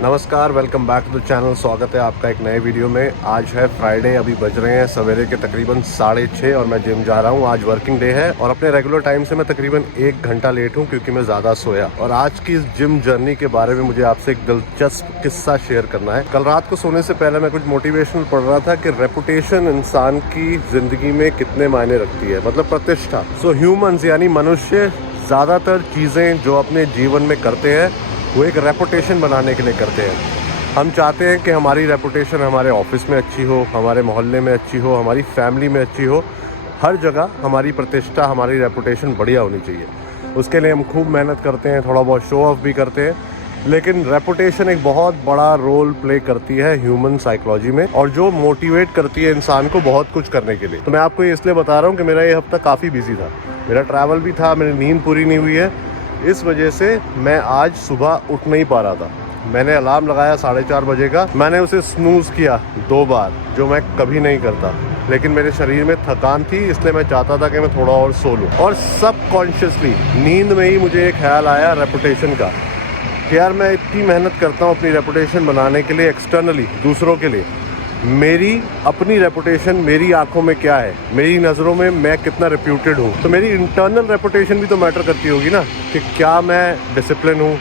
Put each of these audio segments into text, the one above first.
नमस्कार, welcome back to the channel. स्वागत है आपका एक नए वीडियो में। आज है फ्राइडे, अभी बज रहे हैं सवेरे के तकरीबन 6:30 और मैं जिम जा रहा हूँ। आज वर्किंग डे है और अपने रेगुलर टाइम से मैं तकरीबन 1 घंटा लेट हूँ क्योंकि मैं ज़्यादा सोया। और आज की इस जिम जर्नी के बारे में मुझे आपसे एक दिलचस्प किस्सा शेयर करना है। कल रात को सोने से पहले मैं कुछ मोटिवेशनल पढ़ रहा था कि रेपुटेशन इंसान की ज़िंदगी में कितने मायने रखती है, मतलब प्रतिष्ठा। सो ह्यूमंस यानी मनुष्य ज़्यादातर चीज़ें जो अपने जीवन में करते हैं वो एक रेपुटेशन बनाने के लिए करते हैं। हम चाहते हैं कि हमारी रेपुटेशन हमारे ऑफिस में अच्छी हो, हमारे मोहल्ले में अच्छी हो, हमारी फैमिली में अच्छी हो, हर जगह हमारी प्रतिष्ठा, हमारी रेपुटेशन बढ़िया होनी चाहिए। उसके लिए हम खूब मेहनत करते हैं, थोड़ा बहुत शो ऑफ भी करते हैं, लेकिन रेपुटेशन एक बहुत बड़ा रोल प्ले करती है ह्यूमन साइकोलॉजी में और जो मोटिवेट करती है इंसान को बहुत कुछ करने के लिए। तो मैं आपको ये इसलिए बता रहा हूँ कि मेरा ये हफ्ता काफ़ी बिजी था, मेरा ट्रैवल भी था, मेरी नींद पूरी नहीं हुई है। इस वजह से मैं आज सुबह उठ नहीं पा रहा था। मैंने अलार्म लगाया 4:30 बजे का, मैंने उसे स्नूज़ किया 2 बार, जो मैं कभी नहीं करता, लेकिन मेरे शरीर में थकान थी, इसलिए मैं चाहता था कि मैं थोड़ा और सो लूँ। और सबकॉन्शियसली नींद में ही मुझे एक ख्याल आया रेपुटेशन का कि यार मैं इतनी मेहनत करता हूँ अपनी रेपुटेशन बनाने के लिए, एक्सटर्नली दूसरों के लिए, मेरी अपनी रेपुटेशन मेरी आंखों में क्या है, मेरी नज़रों में मैं कितना रेप्यूटेड हूँ। तो मेरी इंटरनल रेपुटेशन भी तो मैटर करती होगी ना, कि क्या मैं डिसिप्लिन हूँ,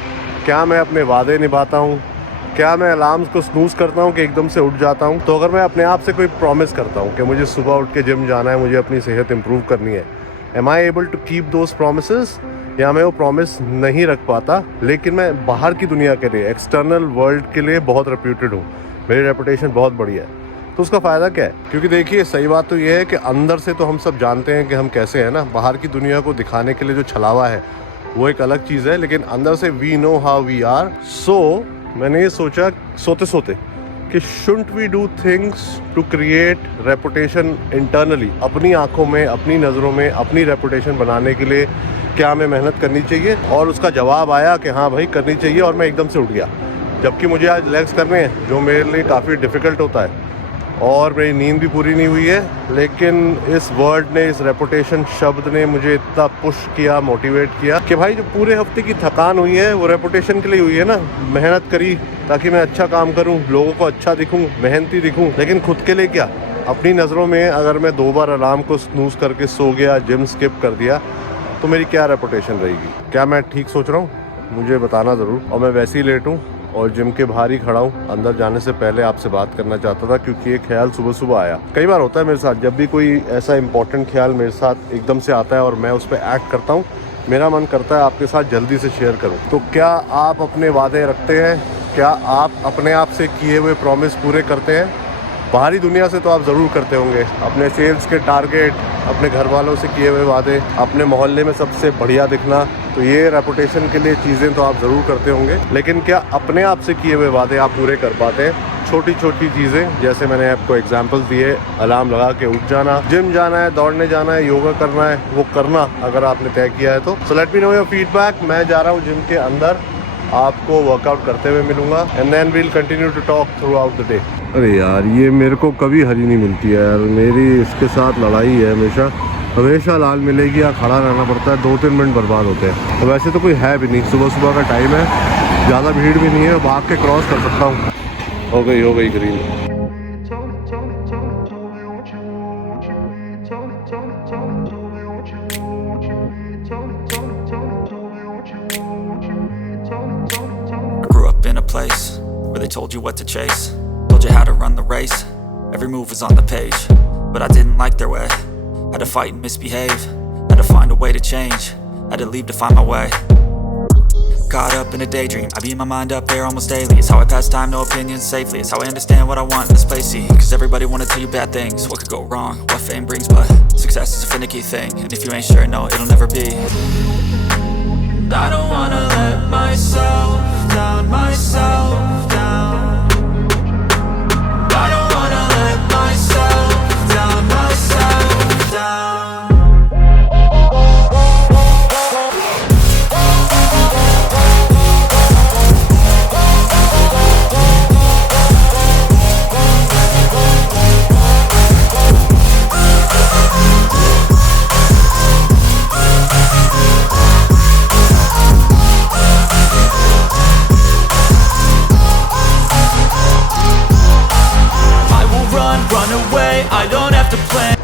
क्या मैं अपने वादे निभाता हूँ, क्या मैं अलार्म्स को स्नूज़ करता हूँ कि एकदम से उठ जाता हूँ। तो अगर मैं अपने आप से कोई प्रॉमिस करता हूँ कि मुझे सुबह उठ के जिम जाना है, मुझे अपनी सेहत इंप्रूव करनी है, am I able to keep those promises, या मैं वो प्रॉमिस नहीं रख पाता, लेकिन मैं बाहर की दुनिया के लिए, एक्सटर्नल वर्ल्ड के लिए बहुत रेप्यूटेड हूँ, मेरी रेपुटेशन बहुत बढ़िया है। तो उसका फ़ायदा क्या है? क्योंकि देखिए, सही बात तो ये है कि अंदर से तो हम सब जानते हैं कि हम कैसे हैं ना, बाहर की दुनिया को दिखाने के लिए जो छलावा है वो एक अलग चीज़ है, लेकिन अंदर से we know how we are. So मैंने ये सोचा सोते सोते कि shouldn't we do things to create reputation internally, अपनी आंखों में, अपनी नज़रों में अपनी रेपुटेशन बनाने के लिए क्या हमें मेहनत करनी चाहिए? और उसका जवाब आया कि हाँ भाई करनी चाहिए। और मैं एकदम से उठ गया, जबकि मुझे आज लेग्स करने हैं, जो मेरे लिए काफ़ी डिफ़िकल्ट होता है, और मेरी नींद भी पूरी नहीं हुई है। लेकिन इस वर्ड ने, इस रेपुटेशन शब्द ने मुझे इतना पुश किया, मोटिवेट किया कि भाई जो पूरे हफ्ते की थकान हुई है वो रेपुटेशन के लिए हुई है ना। मेहनत करी ताकि मैं अच्छा काम करूं, लोगों को अच्छा दिखूं, मेहनती दिखूं, लेकिन खुद के लिए क्या? अपनी नज़रों में अगर मैं 2 बार अलार्म को स्नूज़ करके सो गया, जिम स्किप कर दिया, तो मेरी क्या रेपुटेशन रहेगी? क्या मैं ठीक सोच रहा हूँ? मुझे बताना ज़रूर। और मैं वैसे ही लेट हूँ और जिम के बाहर ही खड़ा हूँ। अंदर जाने से पहले आपसे बात करना चाहता था क्योंकि एक ख्याल सुबह सुबह आया। कई बार होता है मेरे साथ, जब भी कोई ऐसा इंपॉर्टेंट ख्याल मेरे साथ एकदम से आता है और मैं उस पर एक्ट करता हूँ, मेरा मन करता है आपके साथ जल्दी से शेयर करूँ। तो क्या आप अपने वादे रखते हैं? क्या आप अपने आप से किए हुए प्रॉमिस पूरे करते हैं? बाहरी दुनिया से तो आप ज़रूर करते होंगे, अपने सेल्स के टारगेट, अपने घर वालों से किए हुए वादे, अपने मोहल्ले में सबसे बढ़िया दिखना, तो ये रेपुटेशन के लिए चीज़ें तो आप ज़रूर करते होंगे। लेकिन क्या अपने आप से किए हुए वादे आप पूरे कर पाते हैं? छोटी छोटी चीज़ें, जैसे मैंने आपको एग्जांपल्स दिए, अलार्म लगा के उठ जाना, जिम जाना है, दौड़ने जाना है, योगा करना है, वो करना अगर आपने तय किया है तो। So let me know your feedback. मैं जा रहा हूँ जिम के अंदर, आपको वर्कआउट करते हुए मिलूंगा and then we'll continue to talk throughout the day. अरे यार, ये मेरे को कभी हरी नहीं मिलती है यार, मेरी इसके साथ लड़ाई है हमेशा लाल मिलेगी या खड़ा रहना पड़ता है, 2-3 मिनट बर्बाद होते हैं। तो वैसे तो कोई है भी नहीं, सुबह सुबह का टाइम है, ज़्यादा भीड़ भी नहीं है, भाग के क्रॉस कर सकता हूँ। हो गई green. Place where they told you what to chase, told you how to run the race, every move was on the page, but I didn't like their way, had to fight and misbehave, had to find a way to change, had to leave to find my way, caught up in a daydream, I beat my mind up there almost daily, it's how I pass time, no opinions safely, it's how I understand what I want in this place, see, cause everybody wanna tell you bad things, what could go wrong, what fame brings, but success is a finicky thing, and if you ain't sure, no, it'll never be. I don't wanna let myself down, myself down. I don't wanna let myself down, myself down. I don't have to plan.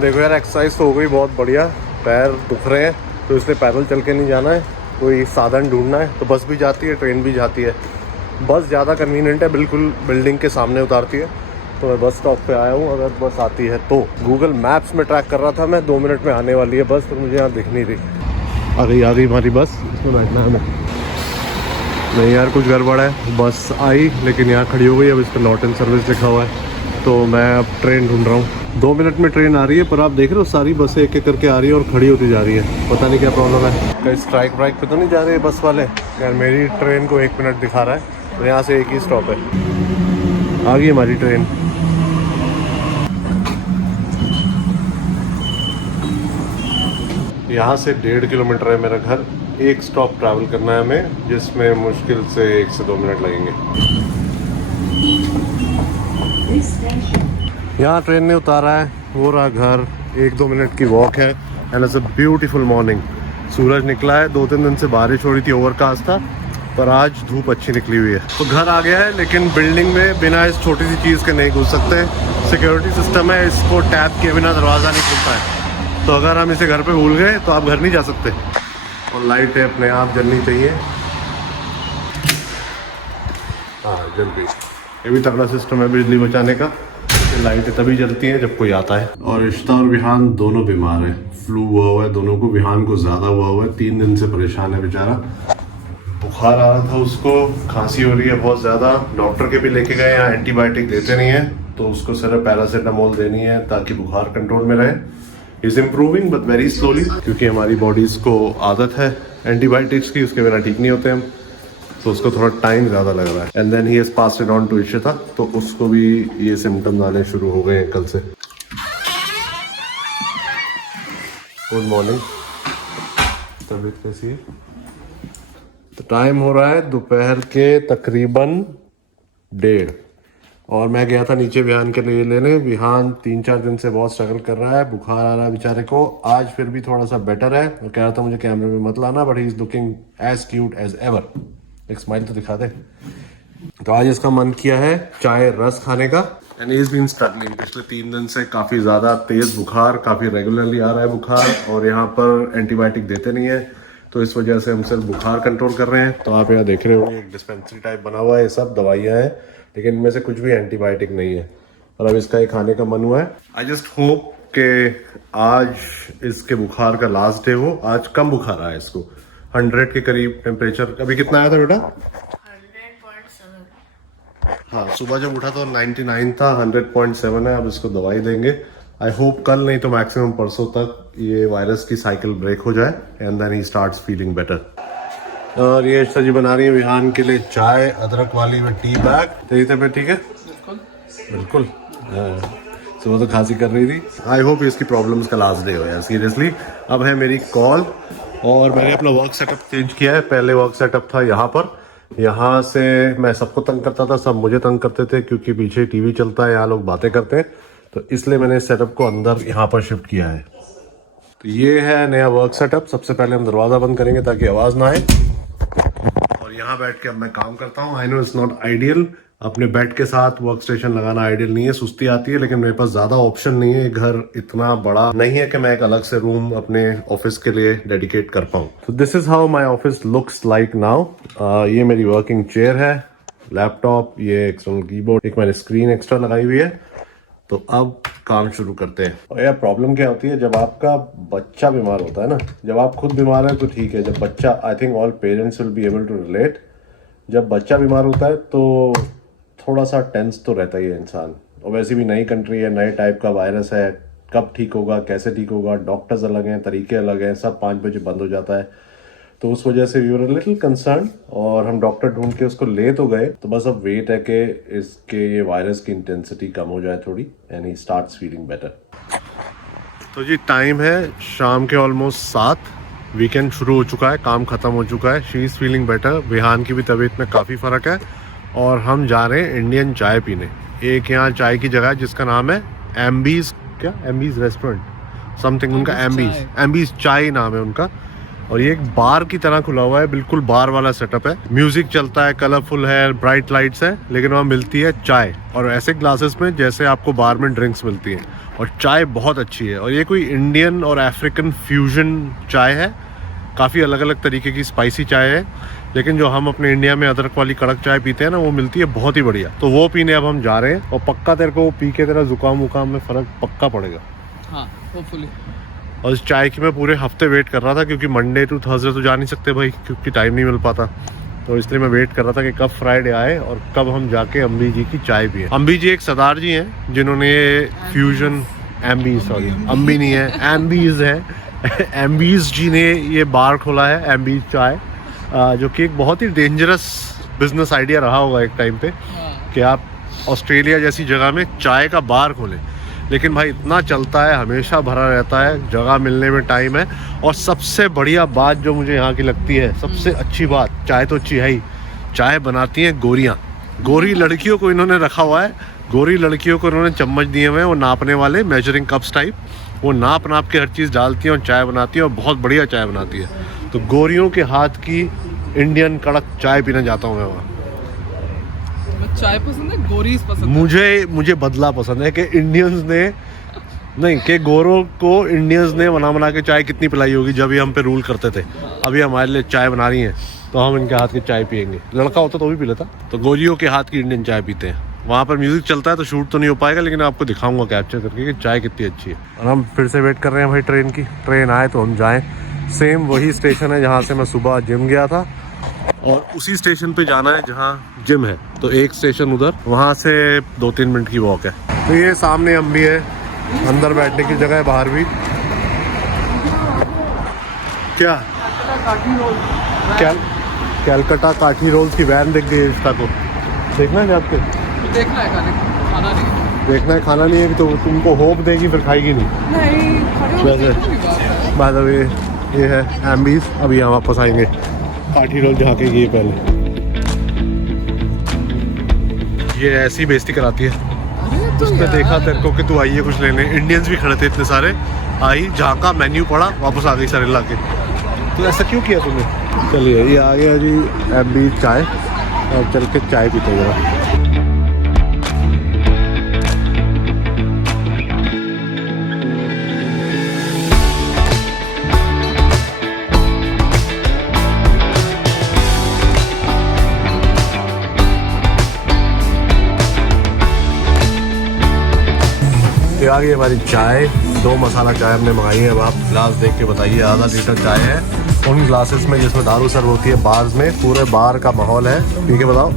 देखो यार, exercise तो हो गई बहुत बढ़िया, पैर दुख रहे हैं तो इसलिए पैदल चल के नहीं जाना है, कोई साधन ढूंढना है। तो बस भी जाती है, ट्रेन भी जाती है। बस ज़्यादा कन्वीनियंट है, बिल्कुल बिल्डिंग के सामने उतारती है। तो मैं बस स्टॉप पे आया हूँ, अगर बस आती है तो। गूगल मैप्स में ट्रैक कर रहा था मैं, 2 मिनट में आने वाली है बस, पर मुझे यहाँ दिख नहीं रही। आ गई हमारी बस, इसमें बैठना है हमें। नहीं यार, कुछ गड़बड़ है, बस आई लेकिन यहाँ खड़ी हो गई। अब इस पर नॉट इन सर्विस लिखा हुआ है, तो मैं अब ट्रेन ढूंढ रहा हूँ। 2 मिनट में ट्रेन आ रही है, पर आप देख रहे हो सारी बसें एक एक करके आ रही है और खड़ी होती जा रही है। पता नहीं क्या प्रॉब्लम है, कहीं स्ट्राइक व्राइक पे तो नहीं जा रहे हैं बस वाले। यार मेरी ट्रेन को 1 मिनट दिखा रहा है, तो यहाँ से एक ही स्टॉप है। आ गई हमारी ट्रेन। यहाँ से 1.5 किलोमीटर है मेरा घर। एक स्टॉप ट्रैवल करना है हमें, जिसमें मुश्किल से 1 से 2 मिनट लगेंगे। यहाँ ट्रेन ने उतारा है, वो रहा घर। 1-2 मिनट की वॉक है। And it's a beautiful morning. सूरज निकला है, 2-3 दिन से बारिश हो रही थी, ओवरकास्ट था, पर आज धूप अच्छी निकली हुई है। तो घर आ गया है, लेकिन बिल्डिंग में बिना इस छोटी सी चीज़ के नहीं घुस सकते। सिक्योरिटी सिस्टम है, इसको टैप किए बिना दरवाज़ा नहीं खुलता है। तो अगर हम इसे घर पे भूल गए तो आप घर नहीं जा सकते। और लाइट है अपने आप जलनी चाहिए। हाँ, जल गई। ये भी तगड़ा सिस्टम है बिजली बचाने का। लाइटें तभी जलती हैं जब कोई आता है। और रिश्ता और विहान दोनों बीमार है, फ्लू हुआ है दोनों को। विहान को ज़्यादा हुआ है, 3 दिन से परेशान है बेचारा। बुखार आ रहा था उसको, खांसी हो रही है बहुत ज़्यादा। डॉक्टर के भी लेके गए, यहाँ एंटीबायोटिक देते नहीं है, तो उसको सिर्फ पैरासीटामोल देनी है ताकि बुखार कंट्रोल में रहे। Is improving but very slowly, क्योंकि हमारी बॉडीज़ को आदत है एंटीबायोटिक्स की, उसके बिना ठीक नहीं होते हम। तो उसको थोड़ा टाइम ज़्यादा लग रहा है। And then he has passed it on to Ishita, तो उसको भी ये सिम्टम्स आने शुरू हो गए हैं कल से। गुड मॉर्निंग, तबीयत कैसी है? तो टाइम हो रहा है दोपहर के तकरीबन 1:30, और मैं गया था नीचे विहान के लिए लेने। विहान 3-4 दिन से बहुत स्ट्रगल कर रहा है, बुखार आ रहा है बेचारे को। आज फिर भी थोड़ा सा बेटर है, और कह रहा था मुझे कैमरे में मत लाना, but he is looking as cute as ever. एक स्माइल तो दिखा दे। तो आज इसका मन किया है चाय रस खाने का। And he is been struggling पिछले 3 दिन से, काफ़ी ज़्यादा तेज़ बुखार, काफ़ी रेगुलरली आ रहा है बुखार, और यहाँ पर एंटीबायोटिक देते नहीं है, तो इस वजह से हम सिर्फ बुखार कंट्रोल कर रहे हैं। तो आप यहाँ देख रहे हो एक डिस्पेंसरी टाइप बना हुआ है, ये सब दवाइयाँ हैं, लेकिन इनमें से कुछ भी एंटीबायोटिक नहीं है। और अब इसका ये खाने का मन हुआ है। आई जस्ट होप कि आज इसके बुखार का लास्ट डे हो। आज कम बुखार आया इसको, 100 के करीब टेम्परेचर। अभी कितना आया था बेटा? 100.7। हाँ, सुबह जब उठा तो 99 था, 100.7 है। अब इसको दवाई देंगे। आई होप कल नहीं तो मैक्सिमम परसों तक ये वायरस की साइकिल ब्रेक हो जाए, and then he starts feeling better. और ये सजी बना रही है विहान के लिए चाय, अदरक वाली में टी बैग। तेरी तबीयत ठीक है? बिल्कुल। सुबह तो खांसी कर रही थी। आई होप इसकी प्रॉब्लम्स का लास्ट डे हो यार, सीरियसली। अब है मेरी कॉल, और मैंने अपना वर्क सेटअप चेंज किया है। पहले वर्क सेटअप था यहाँ पर, यहाँ से मैं सबको तंग करता था, सब मुझे तंग करते थे, क्योंकि पीछे टीवी चलता है, यहाँ लोग बातें करते हैं, तो इसलिए मैंने इस सेटअप को अंदर यहाँ पर शिफ्ट किया है। तो ये है नया वर्क सेटअप। सबसे पहले हम दरवाज़ा बंद करेंगे ताकि आवाज़ ना आए, और यहाँ बैठ के अब मैं काम करता हूँ। I know it's not ideal, अपने बेड के साथ वर्क स्टेशन लगाना आइडियल नहीं है, सुस्ती आती है, लेकिन मेरे पास ज़्यादा ऑप्शन नहीं है। घर इतना बड़ा नहीं है कि मैं एक अलग से रूम अपने ऑफिस के लिए डेडिकेट कर पाऊँ। तो this is how my office looks like now. ये मेरी वर्किंग चेयर है, लैपटॉप, ये एक्सटर्नल कीबोर्ड, एक मैंने स्क्रीन एक्स्ट्रा लगाई हुई है। तो अब काम शुरू करते हैं। और यार प्रॉब्लम क्या होती है, जब आपका बच्चा बीमार होता है ना, जब आप खुद बीमार है तो ठीक है, जब बच्चा, I think all parents will be able to relate, जब बच्चा बीमार होता है तो थोड़ा सा टेंस तो रहता ही है इंसान। और वैसे भी नई कंट्री है, नए टाइप का वायरस है, कब ठीक होगा, कैसे ठीक होगा, डॉक्टर्स अलग हैं, तरीके अलग हैं, सब 5 बजे बंद हो जाता है। तो उस वजह से we were a little concern, और हम डॉक्टर ढूंढ के उसको ले तो गए। तो बस अब वेट है कि इसके ये वायरस की इंटेंसिटी कम हो जाए थोड़ी, and he starts feeling better. तो जी टाइम है शाम के ऑलमोस्ट 7। वीकेंड शुरू हो चुका है, काम खत्म हो चुका है। She is feeling better. Vihaan की भी तबीयत में काफ़ी फ़र्क है, और हम जा रहे हैं इंडियन चाय पीने। एक यहाँ चाय की जगह है जिसका नाम है एम्बीज, क्या एम्बीज रेस्टोरेंट समथिंग, उनका एम्बीज चाय नाम है उनका। और ये एक बार की तरह खुला हुआ है, बिल्कुल बार वाला सेटअप है। म्यूजिक चलता है, कलरफुल है, ब्राइट लाइट्स है, लेकिन वहाँ मिलती है चाय और ऐसे ग्लासेस में जैसे आपको बार में ड्रिंक्स मिलती हैं। और चाय बहुत अच्छी है और ये कोई इंडियन और अफ्रीकन फ्यूजन चाय है। काफ़ी अलग अलग तरीके की स्पाइसी चाय है, लेकिन जो हम अपने इंडिया में अदरक वाली कड़क चाय पीते हैं ना, वो मिलती है बहुत ही बढ़िया। तो वो पीने अब हम जा रहे हैं और पक्का तेरे को पी के तेरा जुकाम वुकाम में फ़र्क पक्का पड़ेगा। हाँ, होपफुली। और इस चाय की मैं पूरे हफ्ते वेट कर रहा था, क्योंकि मंडे टू थर्सडे तो जा नहीं सकते भाई, क्योंकि टाइम नहीं मिल पाता। तो इसलिए मैं वेट कर रहा था कि कब फ्राइडे आए और कब हम जाके अम्बी जी की चाय पिए। अम्बी जी एक सरदार जी हैं जिन्होंने फ्यूजन अम्बी नहीं है, एम्बीज है एम्बीज जी ने ये बार खोला है, एम्बीज चाय, जो कि एक बहुत ही डेंजरस बिजनेस आइडिया रहा होगा एक टाइम पे कि आप ऑस्ट्रेलिया जैसी जगह में चाय का बार खोलें। लेकिन भाई इतना चलता है, हमेशा भरा रहता है, जगह मिलने में टाइम है। और सबसे बढ़िया बात जो मुझे यहाँ की लगती है, सबसे अच्छी बात, चाय तो अच्छी है ही, चाय बनाती हैं गोरियाँ। गोरी लड़कियों को इन्होंने रखा हुआ है, गोरी लड़कियों को इन्होंने चम्मच दिए हुए हैं, वो नापने वाले मेजरिंग कप्स टाइप, वो नाप नाप के हर चीज़ डालती हैं और चाय बनाती हैं और बहुत बढ़िया चाय बनाती है। तो गोरियों के हाथ की इंडियन कड़क चाय पीने जाता हूँ मैं वहाँ। चाय पसंद है, गोरीज पसंद है? मुझे बदला पसंद है कि इंडियंस ने नहीं, कि गोरों को इंडियंस ने बना के चाय कितनी पिलाई होगी जब ये हम पे रूल करते थे। अभी हमारे लिए चाय बना रही हैं तो हम इनके हाथ की चाय पियेंगे। लड़का होता तो भी पी लेता। तो गोरियों के हाथ की इंडियन चाय पीते हैं। वहाँ पर म्यूजिक चलता है तो शूट तो नहीं हो पाएगा, लेकिन आपको दिखाऊंगा कैप्चर करके कि चाय कितनी अच्छी है। और हम फिर से वेट कर रहे हैं भाई ट्रेन की। ट्रेन आए तो हम जाएँ। सेम वही स्टेशन है जहाँ से मैं सुबह जिम गया था, और उसी स्टेशन पे जाना है जहाँ जिम है। तो एक स्टेशन उधर, वहाँ से 2-3 मिनट की वॉक है। तो ये सामने हम भी है, अंदर बैठने की जगह है, बाहर भी। क्या कैलकाटा काठी रोल्स की वैन दिख गई है इसका। को देखना है आपके, देखना है, खाना नहीं है। देखना है, खाना नहीं है, तो तुमको होप देगी फिर खाएगी नहीं। वैसे बाय द वे ये है एम्बीज। अभी यहाँ वापस आएंगे काठी रोल जहाँ के ये पहले। ये ऐसी बेइज्जती कराती है। उसने देखा तेरे को कि तू आई है कुछ लेने, इंडियंस भी खड़े थे इतने सारे, आई झाँका, मेन्यू पड़ा, वापस आ गई सारे ला के। तो ऐसा क्यों किया तुमने? चलिए ये आ गया जी एम्बीज चाय, और चल के चाय पीते हुए। ये आ गई हमारी चाय, 2 मसाला चाय हमने मंगाई है। अब आप ग्लास देख के बताइए। आधा लीटर चाय है उन ग्लासेस में जिसमें दारू सर्व होती है बार्स में। पूरे बार का माहौल है, पी के बताओ।